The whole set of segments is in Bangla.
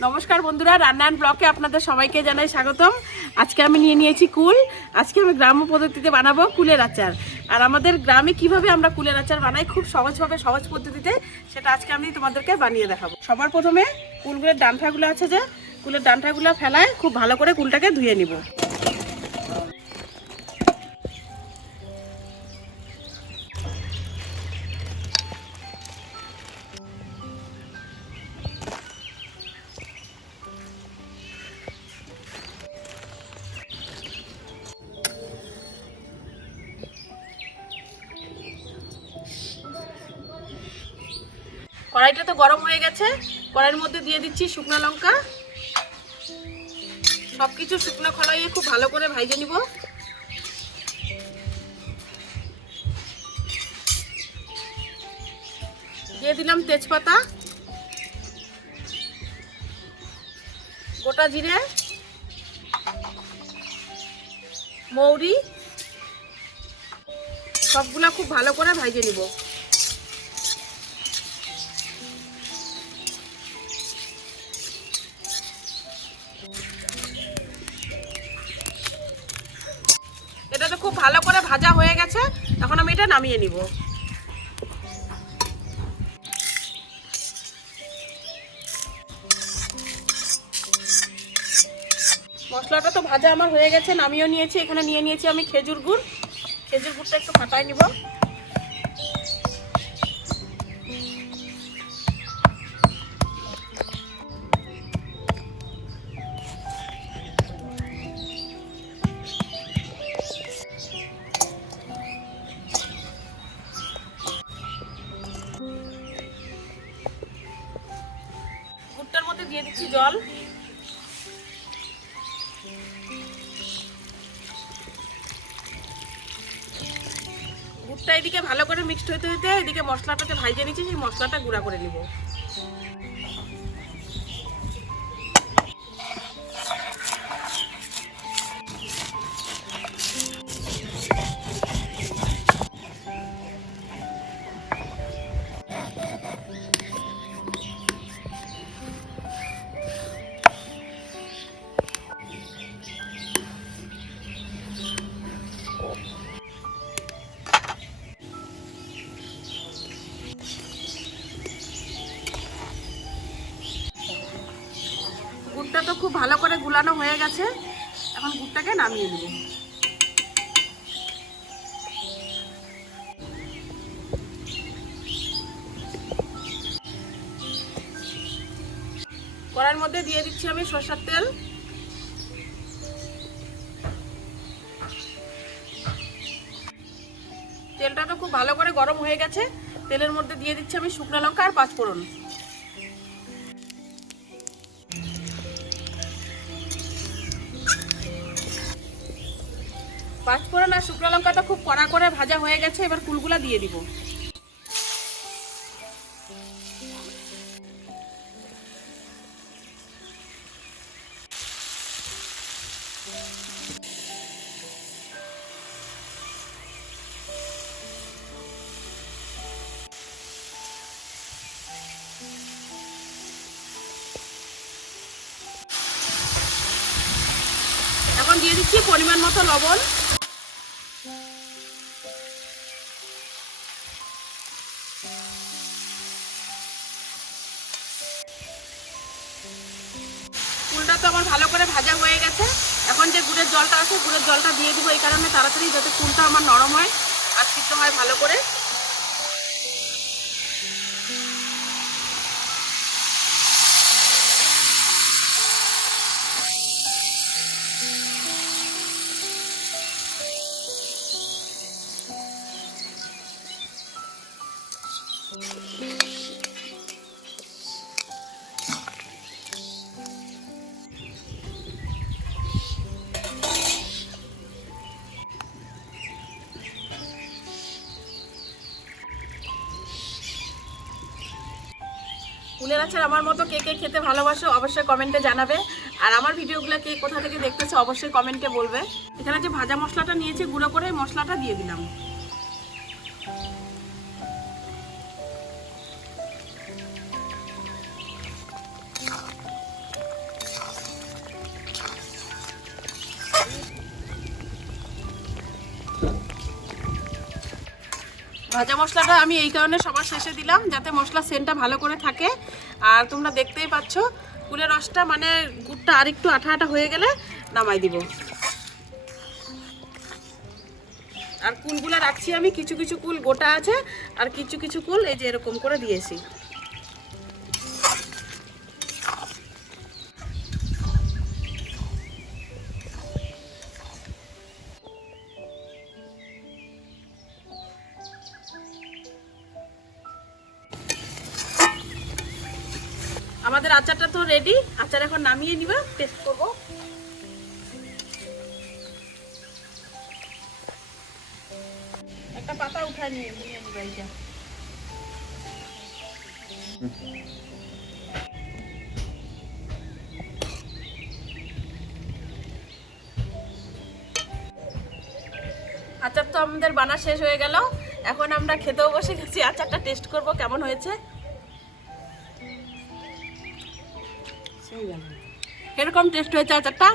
নমস্কার বন্ধুরা, রান্নান ব্লকে আপনাদের সবাইকে জানাই স্বাগতম। আজকে আমি নিয়ে নিয়েছি কুল। আজকে আমি গ্রাম্য পদ্ধতিতে বানাবো কুলের আচার। আর আমাদের গ্রামে কিভাবে আমরা কুলের আচার বানাই খুব সহজভাবে, সহজ পদ্ধতিতে, সেটা আজকে আমি তোমাদেরকে বানিয়ে দেখাবো। সবার প্রথমে কুলগুলোর ডাঁঠাগুলো আছে, যে কুলের ডাঁঠাগুলো ফেলায় খুব ভালো করে কুলটাকে ধুয়ে নিব। কড়াইটা তো গরম হয়ে গেছে। কড়াইয়ের মধ্যে দিয়ে দিচ্ছি শুকনো লঙ্কা। সবকিছু শুকনো খোলাইয়ে খুব ভালো করে ভাজে নিব। দিয়ে দিলাম তেজপাতা, গোটা জিরে, মৌরি, সবগুলা খুব ভালো করে ভাজে নিব। এটা তো খুব ভালো করে ভাজা হয়ে গেছে। এখন আমি এটা নামিয়ে নিব। মশলাটা তো ভাজা আমার হয়ে গেছে, নামিয়েও নিয়েছি। এখানে নিয়ে নিয়েছি আমি খেজুর গুড়। খেজুর গুড়টা একটু ফাটাই নিব। গুড়টার মধ্যে দিয়ে দিচ্ছি জল। গুড়টা এদিকে ভালো করে মিক্সড হইতে হইতে এদিকে মশলাটাকে ভাজে নিচ্ছি, সেই মশলাটা গুঁড়া করে নিব। গুড়টা তো খুব ভালো করে গুলানো হয়ে গেছে। এখন গুড়টাকে নামিয়ে নেব। কড়াইয়ের মধ্যে দিয়ে দিচ্ছি আমি সরষের তেল। তেলটা তো খুব ভালো করে গরম হয়ে গেছে। তেলের মধ্যে দিয়ে দিচ্ছি আমি শুকনো লঙ্কা আর পাঁচফোড়ন। পাঁচফোড়ন আর শুকনো লঙ্কাটা খুব কড়া করে ভাজা হয়ে গেছে। এবার কুলগুলা দিয়ে দিব। এখন দিয়ে দিচ্ছি পরিমাণ মতো লবণ। কুলটা তো আমার ভালো করে ভাজা হয়ে গেছে। এখন যে গুড়ের জলটা আছে, গুড়ের জলটা দিয়ে দিব এই কারণে তাড়াতাড়ি, যাতে কুলটা আমার নরম হয় আর সিদ্ধ হয় ভালো করে। কুলের আচার আমার মতো কে কে খেতে ভালোবাসো অবশ্যই কমেন্টে জানাবে। আর আমার ভিডিওগুলো কে কোথা থেকে দেখতেছো অবশ্যই কমেন্টে বলবে। এখানে যে ভাজা মশলাটা নিয়েছি গুঁড়ো করে, মশলাটা দিয়ে দিলাম। ভাজা মশলাটা আমি এই কারণে সবার শেষে দিলাম, যাতে মশলার সেন্টটা ভালো করে থাকে। আর তোমরা দেখতেই পাচ্ছ কুলের রসটা মানে গুড়টা আর একটু আঠা আঠা হয়ে গেলে নামাই দিব। আর কুলগুলো রাখছি আমি, কিছু কিছু কুল গোটা আছে আর কিছু কিছু কুল এই যে এরকম করে দিয়েছি। আমাদের আচারটা তো রেডি, আচার এখন নামিয়ে নিবা, টেস্ট করবো। একটা পাতা উঠায় নিয়ে নিবা এইটা। আচার তো আমাদের বানা শেষ হয়ে গেল, এখন আমরা খেতেও বসে গেছি। আচারটা টেস্ট করব কেমন হয়েছে। এরকম টেস্ট হয়েছে আচারটা,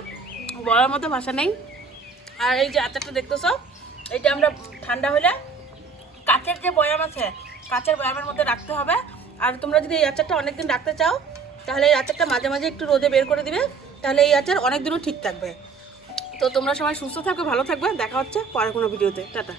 বলার মতো ভাষা নেই। আর এই যে আচারটা দেখতেছো, এইটা আমরা ঠান্ডা হলে কাচের যে বয়াম আছে, কাচের বয়ামের মধ্যে রাখতে হবে। আর তোমরা যদি এই আচারটা অনেকদিন রাখতে চাও, তাহলে এই আচারটা মাঝে মাঝে একটু রোদে বের করে দিবে, তাহলে এই আচার অনেক দিনও ঠিক থাকবে। তো তোমরা সবাই সুস্থ থাকবে, ভালো থাকবে, দেখা হচ্ছে পরের কোনো ভিডিওতে। টাটা।